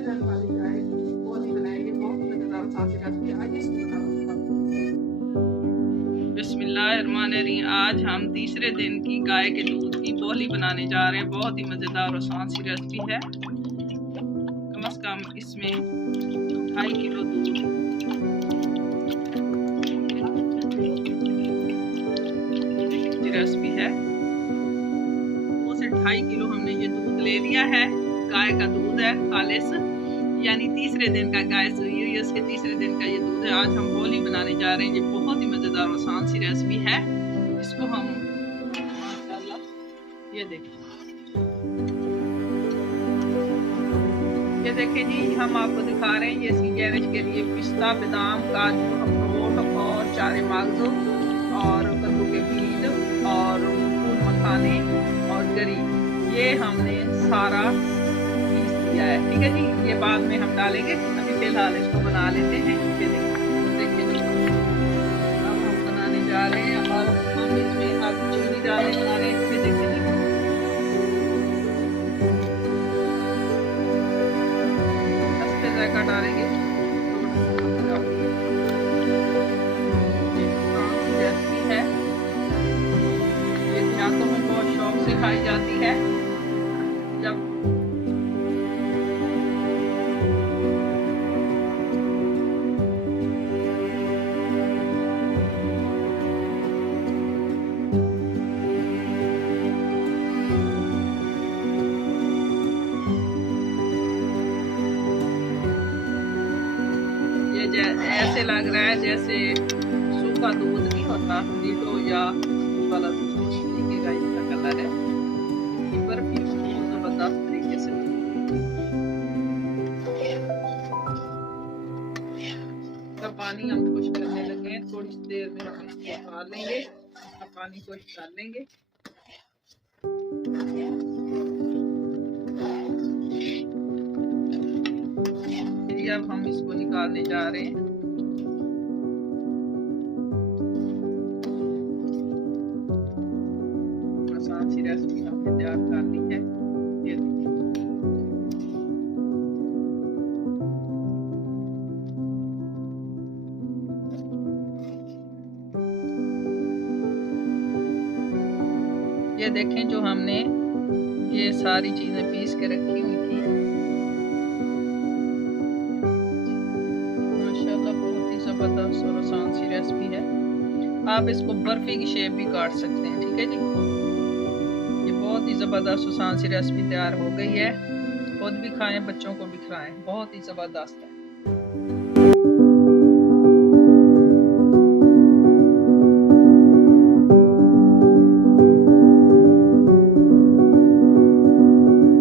दिन वाली चाय वो नहीं बनाएंगे, बहुत मजेदार सांसी रेसिपी आज इसको बना रहा हूँ। बिस्मिल्लाहिर्रहमानिर्रहीम। आज हम तीसरे दिन की गाय के दूध की बोली बनाने जा रहे हैं। बहुत ही मजेदार और सांसी रेसिपी है। कम से कम इसमें 2.5 किलो दूध की रेसिपी है। 2 से 2.5 किलो हमने ये दूध ले लिया है। गाय का दूध है खालिस, यानी तीसरे दिन का गाय सुई हुई है, उसके तीसरे दिन का ये दूध है। आज हम बोली बनाने जा रहे हैं। ये बहुत ही मजेदार और आसान सी रेसिपी है। इसको हम माशाल्लाह ये देखें जी, हम आपको दिखा रहे हैं ये इसकी गैरेज के लिए पिस्ता, बादाम, काजू, अखरोट और चारे मगज़ और कद्दू के बीज और फूल मखाने और गरी, ये हमने सारा पीस दिया है। ठीक है जी, ये बाद में हम डालेंगे, अभी फिलहाल इसको बना लेते हैं। ये देखिए जी, अब हम बनाने जा रहे हैं और हम इसमें अब चीनी डालने जा रहे हैं। ये देखिए जी, हंसते जायका डालेंगे। रेसिपी है ये, देहातों में बहुत शौक से खाई जाती है। जब ऐसे लग रहा है जैसे सूखा दूध नहीं होता, नीलो या वाला तरीके का इसका कलर है। बर्फी बहुत जबरदस्त तरीके से तो पानी हम खुश करने लगे हैं। थोड़ी देर में हम इसको उतार लेंगे, पानी को निकाल लेंगे। अब हम इसको निकालने जा रहे हैं। आसान सी रेसिपी हमने तैयार कर ली है। ये देखें, जो हमने ये सारी चीजें पीस के रखी हुई थी, जबरदस्त और आसान सी रेसिपी है। आप इसको बर्फी की शेप भी काट सकते हैं। ठीक है जी, ये बहुत ही जबरदस्त आसान सी रेसिपी तैयार हो गई है। खुद भी खाएं, बच्चों को भी खिलाएं, बहुत ही जबरदस्त है।